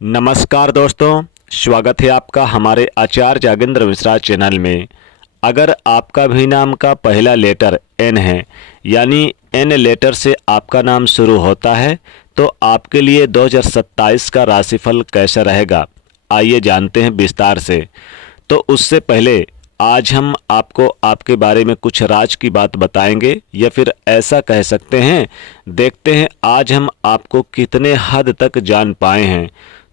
नमस्कार दोस्तों, स्वागत है आपका हमारे आचार्य जागेंद्र मिश्रा चैनल में। अगर आपका भी नाम का पहला लेटर एन है, यानी एन लेटर से आपका नाम शुरू होता है, तो आपके लिए 2027 का राशिफल कैसा रहेगा, आइए जानते हैं विस्तार से। तो उससे पहले आज हम आपको आपके बारे में कुछ राज की बात बताएंगे, या फिर ऐसा कह सकते हैं, देखते हैं आज हम आपको कितने हद तक जान पाए हैं।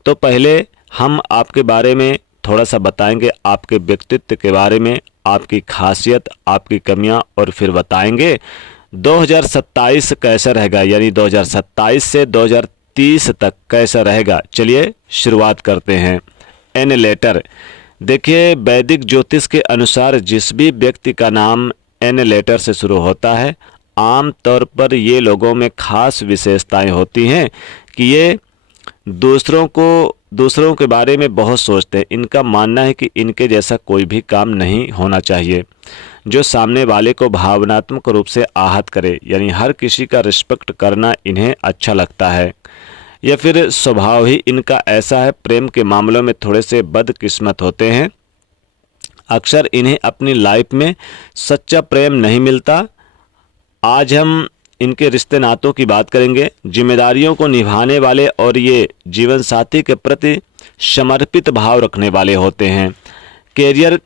तो पहले हम आपके बारे में थोड़ा सा बताएंगे, आपके व्यक्तित्व के बारे में, आपकी खासियत, आपकी कमियां, और फिर बताएंगे 2027 कैसा रहेगा, यानी 2027 से 2030 तक कैसा रहेगा। चलिए शुरुआत करते हैं। एन लेटर, देखिए वैदिक ज्योतिष के अनुसार जिस भी व्यक्ति का नाम एन लेटर से शुरू होता है, आम तौर पर ये लोगों में खास विशेषताएं होती हैं कि ये दूसरों के बारे में बहुत सोचते हैं। इनका मानना है कि इनके जैसा कोई भी काम नहीं होना चाहिए जो सामने वाले को भावनात्मक रूप से आहत करे, यानी हर किसी का रिस्पेक्ट करना इन्हें अच्छा लगता है, या फिर स्वभाव ही इनका ऐसा है। प्रेम के मामलों में थोड़े से बदकिस्मत होते हैं। अक्सर इन्हें अपनी लाइफ में सच्चा प्रेम नहीं मिलता। आज हम इनके रिश्ते नातों की बात करेंगे। जिम्मेदारियों को निभाने वाले और ये जीवन साथी के प्रति समर्पित भाव रखने वाले होते हैं। कैरियर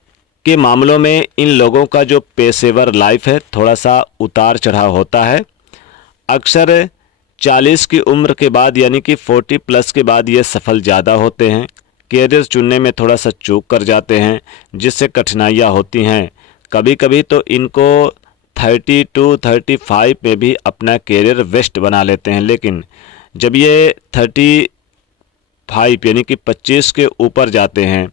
के मामलों में इन लोगों का जो पेशेवर लाइफ है, थोड़ा सा उतार चढ़ाव होता है। अक्सर 40 की उम्र के बाद, यानी कि 40 प्लस के बाद ये सफल ज़्यादा होते हैं। कैरियर चुनने में थोड़ा सा चूक कर जाते हैं, जिससे कठिनाइयाँ होती हैं। कभी कभी तो इनको 30 to 35 में भी अपना कैरियर वेस्ट बना लेते हैं, लेकिन जब ये 35 यानी कि 25 के ऊपर जाते हैं,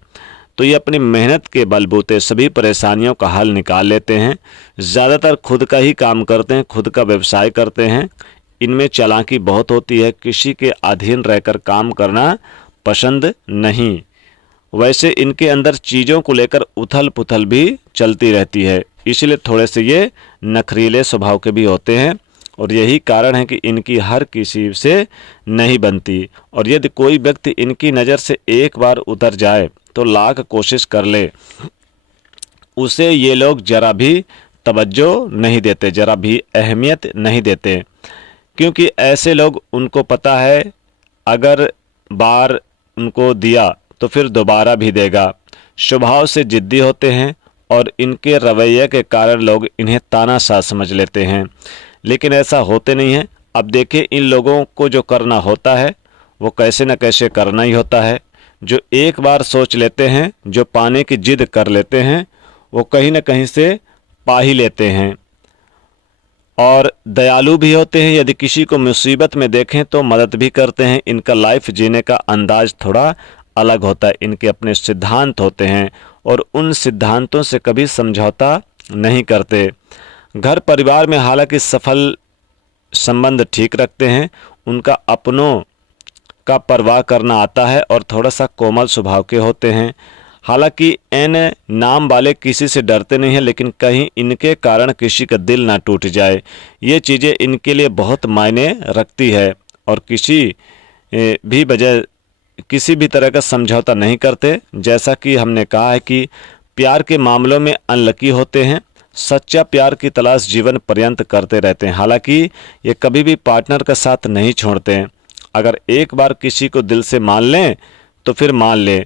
तो ये अपनी मेहनत के बलबूते सभी परेशानियों का हल निकाल लेते हैं। ज़्यादातर खुद का ही काम करते हैं, खुद का व्यवसाय करते हैं। इनमें चालाकी बहुत होती है, किसी के अधीन रहकर काम करना पसंद नहीं। वैसे इनके अंदर चीज़ों को लेकर उथल पुथल भी चलती रहती है, इसलिए थोड़े से ये नखरीले स्वभाव के भी होते हैं, और यही कारण है कि इनकी हर किसी से नहीं बनती। और यदि कोई व्यक्ति इनकी नज़र से एक बार उतर जाए तो लाख कोशिश कर ले, उसे ये लोग जरा भी तवज्जो नहीं देते, जरा भी अहमियत नहीं देते, क्योंकि ऐसे लोग, उनको पता है अगर बार उनको दिया तो फिर दोबारा भी देगा। स्वभाव से जिद्दी होते हैं और इनके रवैये के कारण लोग इन्हें तानाशाह समझ लेते हैं, लेकिन ऐसा होते नहीं है। अब देखिए, इन लोगों को जो करना होता है वो कैसे न कैसे करना ही होता है। जो एक बार सोच लेते हैं, जो पाने की जिद कर लेते हैं, वो कहीं न कहीं से पा ही लेते हैं। और दयालु भी होते हैं, यदि किसी को मुसीबत में देखें तो मदद भी करते हैं। इनका लाइफ जीने का अंदाज थोड़ा अलग होता है। इनके अपने सिद्धांत होते हैं और उन सिद्धांतों से कभी समझौता नहीं करते। घर परिवार में हालांकि सफल संबंध ठीक रखते हैं। उनका अपनों का परवाह करना आता है और थोड़ा सा कोमल स्वभाव के होते हैं। हालांकि एन नाम वाले किसी से डरते नहीं हैं, लेकिन कहीं इनके कारण किसी का दिल ना टूट जाए, ये चीज़ें इनके लिए बहुत मायने रखती है। और किसी भी तरह का समझौता नहीं करते। जैसा कि हमने कहा है कि प्यार के मामलों में अनलकी होते हैं। सच्चा प्यार की तलाश जीवन पर्यंत करते रहते हैं। हालांकि ये कभी भी पार्टनर का साथ नहीं छोड़ते हैं। अगर एक बार किसी को दिल से मान लें तो फिर मान लें।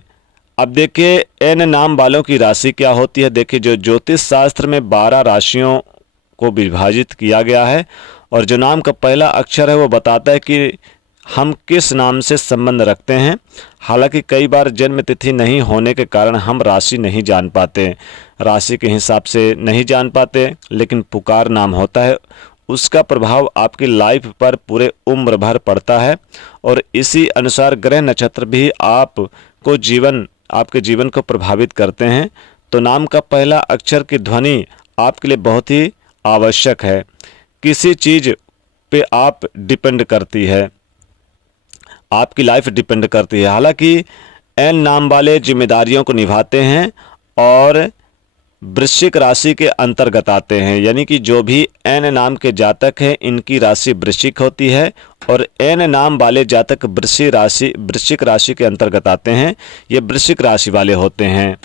अब देखिए, एन नाम वालों की राशि क्या होती है। देखिए, जो ज्योतिष शास्त्र में 12 राशियों को विभाजित किया गया है, और जो नाम का पहला अक्षर है वो बताता है कि हम किस नाम से संबंध रखते हैं। हालांकि कई बार जन्म तिथि नहीं होने के कारण हम राशि नहीं जान पाते, राशि के हिसाब से नहीं जान पाते, लेकिन पुकार नाम होता है, उसका प्रभाव आपकी लाइफ पर पूरे उम्र भर पड़ता है। और इसी अनुसार ग्रह नक्षत्र भी आपके जीवन को प्रभावित करते हैं। तो नाम का पहला अक्षर की ध्वनि आपके लिए बहुत ही आवश्यक है। किसी चीज़ पे आप डिपेंड करती है, आपकी लाइफ डिपेंड करती है। हालांकि एन नाम वाले जिम्मेदारियों को निभाते हैं और वृश्चिक राशि के अंतर्गत आते हैं, यानी कि जो भी एन नाम के जातक हैं इनकी राशि वृश्चिक होती है और एन नाम वाले जातक वृश्चिक राशि के अंतर्गत आते हैं। ये वृश्चिक राशि वाले होते हैं।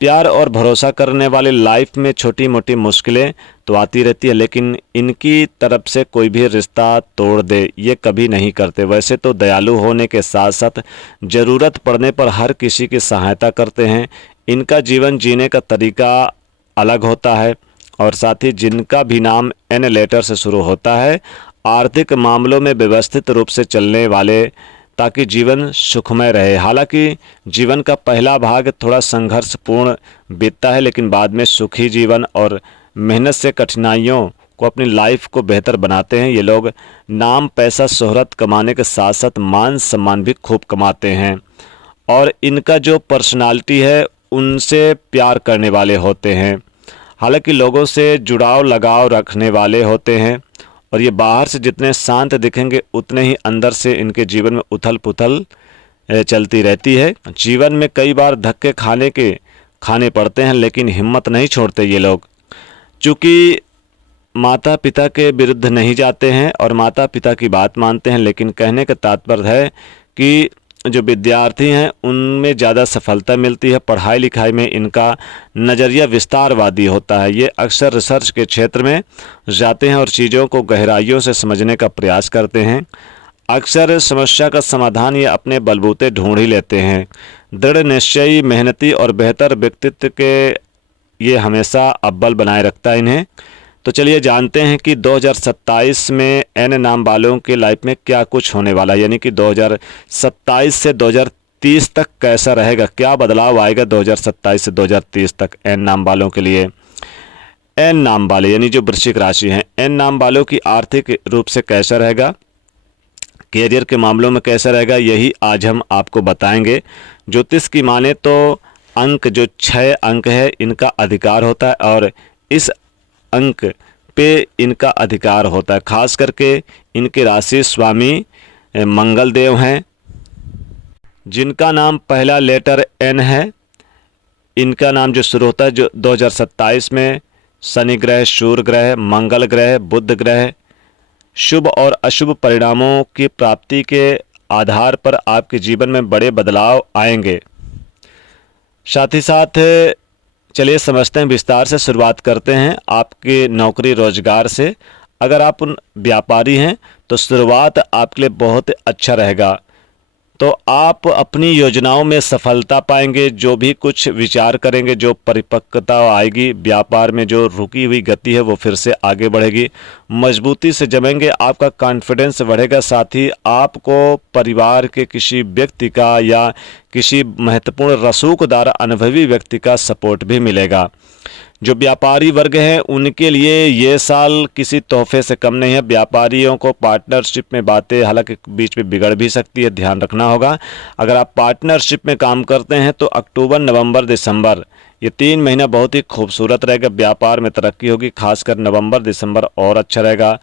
प्यार और भरोसा करने वाले लाइफ में छोटी मोटी मुश्किलें तो आती रहती है, लेकिन इनकी तरफ से कोई भी रिश्ता तोड़ दे ये कभी नहीं करते। वैसे तो दयालु होने के साथ साथ ज़रूरत पड़ने पर हर किसी की सहायता करते हैं। इनका जीवन जीने का तरीका अलग होता है और साथ ही जिनका भी नाम एन लेटर से शुरू होता है, आर्थिक मामलों में व्यवस्थित रूप से चलने वाले, ताकि जीवन सुखमय रहे। हालांकि जीवन का पहला भाग थोड़ा संघर्षपूर्ण बीतता है, लेकिन बाद में सुखी जीवन और मेहनत से कठिनाइयों को अपनी लाइफ को बेहतर बनाते हैं। ये लोग नाम, पैसा, शोहरत कमाने के साथ साथ मान सम्मान भी खूब कमाते हैं और इनका जो पर्सनालिटी है उनसे प्यार करने वाले होते हैं। हालांकि लोगों से जुड़ाव लगाव रखने वाले होते हैं और ये बाहर से जितने शांत दिखेंगे उतने ही अंदर से इनके जीवन में उथल पुथल चलती रहती है। जीवन में कई बार धक्के खाने पड़ते हैं, लेकिन हिम्मत नहीं छोड़ते ये लोग। चूँकि माता पिता के विरुद्ध नहीं जाते हैं और माता पिता की बात मानते हैं, लेकिन कहने का तात्पर्य है कि जो विद्यार्थी हैं उनमें ज़्यादा सफलता मिलती है। पढ़ाई लिखाई में इनका नज़रिया विस्तारवादी होता है। ये अक्सर रिसर्च के क्षेत्र में जाते हैं और चीज़ों को गहराइयों से समझने का प्रयास करते हैं। अक्सर समस्या का समाधान ये अपने बलबूते ढूंढ ही लेते हैं। दृढ़ निश्चयी, मेहनती और बेहतर व्यक्तित्व के ये हमेशा अव्वल बनाए रखता है इन्हें। तो चलिए जानते हैं कि 2027 में एन नाम वालों के लाइफ में क्या कुछ होने वाला है, यानी कि 2027 से 2030 तक कैसा रहेगा, क्या बदलाव आएगा 2027 से 2030 तक एन नाम वालों के लिए। एन नाम वाले यानी जो वृश्चिक राशि हैं, एन नाम वालों की आर्थिक रूप से कैसा रहेगा, कैरियर के मामलों में कैसा रहेगा, यही आज हम आपको बताएंगे। ज्योतिष की माने तो अंक जो 6 अंक है इनका अधिकार होता है और इस अंक पे इनका अधिकार होता है। खास करके इनके राशि स्वामी मंगल देव हैं, जिनका नाम पहला लेटर एन है। इनका नाम जो शुरू होता है जो 2027 में शनि ग्रह, सूर्य ग्रह, मंगल ग्रह, बुध ग्रह शुभ और अशुभ परिणामों की प्राप्ति के आधार पर आपके जीवन में बड़े बदलाव आएंगे। साथ ही साथ चलिए समझते हैं, विस्तार से शुरुआत करते हैं आपके नौकरी रोजगार से। अगर आप व्यापारी हैं तो शुरुआत आपके लिए बहुत अच्छा रहेगा, तो आप अपनी योजनाओं में सफलता पाएंगे। जो भी कुछ विचार करेंगे, जो परिपक्वता आएगी व्यापार में, जो रुकी हुई गति है वो फिर से आगे बढ़ेगी, मजबूती से जमेंगे, आपका कॉन्फिडेंस बढ़ेगा। साथ ही आपको परिवार के किसी व्यक्ति का या किसी महत्वपूर्ण रसूखदार अनुभवी व्यक्ति का सपोर्ट भी मिलेगा। जो व्यापारी वर्ग हैं उनके लिए ये साल किसी तोहफे से कम नहीं है। व्यापारियों को पार्टनरशिप में बातें हालांकि बीच में बिगड़ भी सकती है, ध्यान रखना होगा। अगर आप पार्टनरशिप में काम करते हैं तो अक्टूबर, नवंबर, दिसंबर ये 3 महीना बहुत ही खूबसूरत रहेगा। व्यापार में तरक्की होगी, खासकर नवंबर, दिसंबर और अच्छा रहेगा।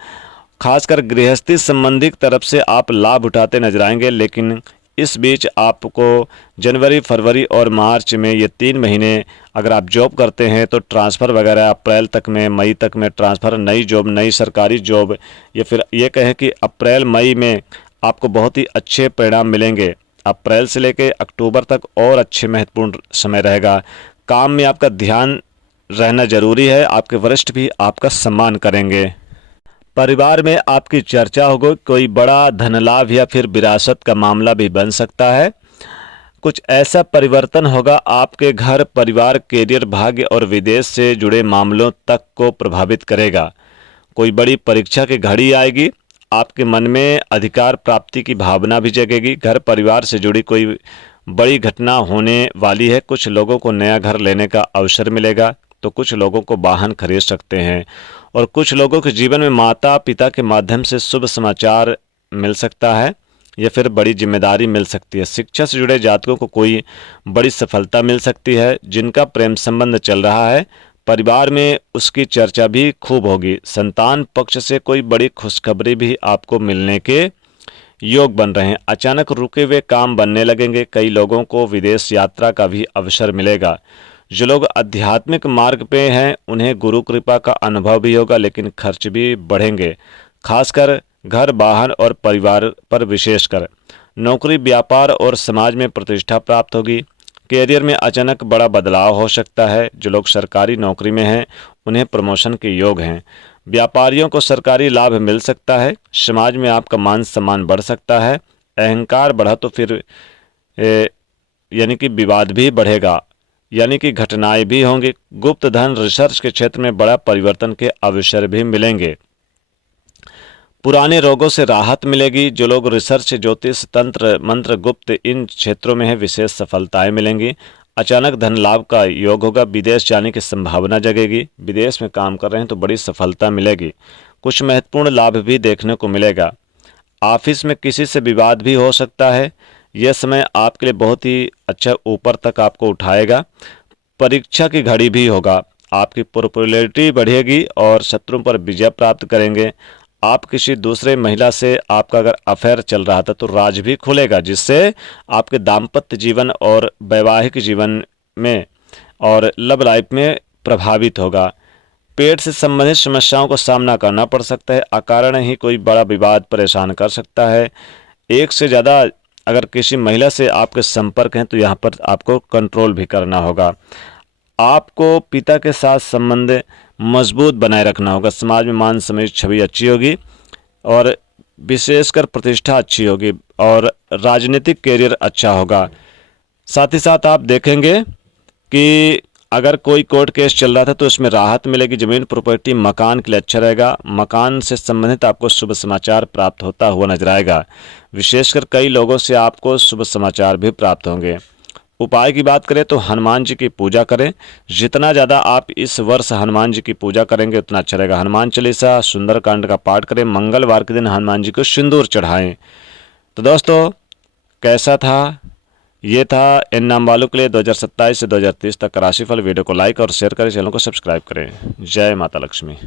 खासकर गृहस्थी संबंधी तरफ से आप लाभ उठाते नजर आएंगे, लेकिन इस बीच आपको जनवरी, फरवरी और मार्च में ये 3 महीने अगर आप जॉब करते हैं तो ट्रांसफ़र वगैरह अप्रैल तक में, मई तक में ट्रांसफ़र, नई जॉब, नई सरकारी जॉब, या फिर ये कहें कि अप्रैल मई में आपको बहुत ही अच्छे परिणाम मिलेंगे। अप्रैल से लेकर अक्टूबर तक और अच्छे महत्वपूर्ण समय रहेगा। काम में आपका ध्यान रहना जरूरी है, आपके वरिष्ठ भी आपका सम्मान करेंगे। परिवार में आपकी चर्चा होगी, कोई बड़ा धन लाभ या फिर विरासत का मामला भी बन सकता है। कुछ ऐसा परिवर्तन होगा आपके घर, परिवार, कैरियर, भाग्य और विदेश से जुड़े मामलों तक को प्रभावित करेगा। कोई बड़ी परीक्षा की घड़ी आएगी, आपके मन में अधिकार प्राप्ति की भावना भी जगेगी। घर परिवार से जुड़ी कोई बड़ी घटना होने वाली है। कुछ लोगों को नया घर लेने का अवसर मिलेगा, तो कुछ लोगों को वाहन खरीद सकते हैं और कुछ लोगों के जीवन में माता पिता के माध्यम से शुभ समाचार मिल सकता है या फिर बड़ी जिम्मेदारी मिल सकती है। शिक्षा से जुड़े जातकों को कोई बड़ी सफलता मिल सकती है। जिनका प्रेम संबंध चल रहा है परिवार में उसकी चर्चा भी खूब होगी। संतान पक्ष से कोई बड़ी खुशखबरी भी आपको मिलने के योग बन रहे हैं। अचानक रुके हुए काम बनने लगेंगे। कई लोगों को विदेश यात्रा का भी अवसर मिलेगा। जो लोग आध्यात्मिक मार्ग पे हैं उन्हें गुरु कृपा का अनुभव भी होगा, लेकिन खर्च भी बढ़ेंगे, खासकर घर, वाहन और परिवार पर विशेषकर। नौकरी, व्यापार और समाज में प्रतिष्ठा प्राप्त होगी। कैरियर में अचानक बड़ा बदलाव हो सकता है। जो लोग सरकारी नौकरी में हैं उन्हें प्रमोशन के योग हैं। व्यापारियों को सरकारी लाभ मिल सकता है। समाज में आपका मान सम्मान बढ़ सकता है। अहंकार बढ़ा तो फिर यानी कि विवाद भी बढ़ेगा, यानी कि घटनाएं भी होंगी। गुप्त धन, रिसर्च के क्षेत्र में बड़ा परिवर्तन के अवसर भी मिलेंगे। पुराने रोगों से राहत मिलेगी। जो लोग रिसर्च, ज्योतिष, तंत्र, मंत्र, गुप्त इन क्षेत्रों में है विशेष सफलताएं मिलेंगी। अचानक धन लाभ का योग होगा। विदेश जाने की संभावना जगेगी। विदेश में काम कर रहे हैं तो बड़ी सफलता मिलेगी। कुछ महत्वपूर्ण लाभ भी देखने को मिलेगा। ऑफिस में किसी से विवाद भी हो सकता है। यह समय आपके लिए बहुत ही अच्छा ऊपर तक आपको उठाएगा। परीक्षा की घड़ी भी होगा। आपकी पॉपुलैरिटी बढ़ेगी और शत्रुओं पर विजय प्राप्त करेंगे। आप किसी दूसरे महिला से आपका अगर अफेयर चल रहा था तो राज भी खुलेगा, जिससे आपके दाम्पत्य जीवन और वैवाहिक जीवन में और लव लाइफ में प्रभावित होगा। पेट से संबंधित समस्याओं का सामना करना पड़ सकता है। अकारण ही कोई बड़ा विवाद परेशान कर सकता है। एक से ज़्यादा अगर किसी महिला से आपके संपर्क हैं तो यहाँ पर आपको कंट्रोल भी करना होगा। आपको पिता के साथ संबंध मजबूत बनाए रखना होगा। समाज में मान सम्मान, छवि अच्छी होगी और विशेषकर प्रतिष्ठा अच्छी होगी और राजनीतिक कैरियर अच्छा होगा। साथ ही साथ आप देखेंगे कि अगर कोई कोर्ट केस चल रहा था तो इसमें राहत मिलेगी। जमीन, प्रॉपर्टी, मकान के लिए अच्छा रहेगा। मकान से संबंधित आपको शुभ समाचार प्राप्त होता हुआ नजर आएगा। विशेषकर कई लोगों से आपको शुभ समाचार भी प्राप्त होंगे। उपाय की बात करें तो हनुमान जी की पूजा करें। जितना ज़्यादा आप इस वर्ष हनुमान जी की पूजा करेंगे उतना अच्छा रहेगा। हनुमान चालीसा, सुंदरकांड का पाठ करें। मंगलवार के दिन हनुमान जी को सिंदूर चढ़ाएं। तो दोस्तों, कैसा था? ये था इन नाम वालों के लिए 2027 से 2030 तक का राशिफल। वीडियो को लाइक और शेयर करें, चैनल को सब्सक्राइब करें। जय माता लक्ष्मी।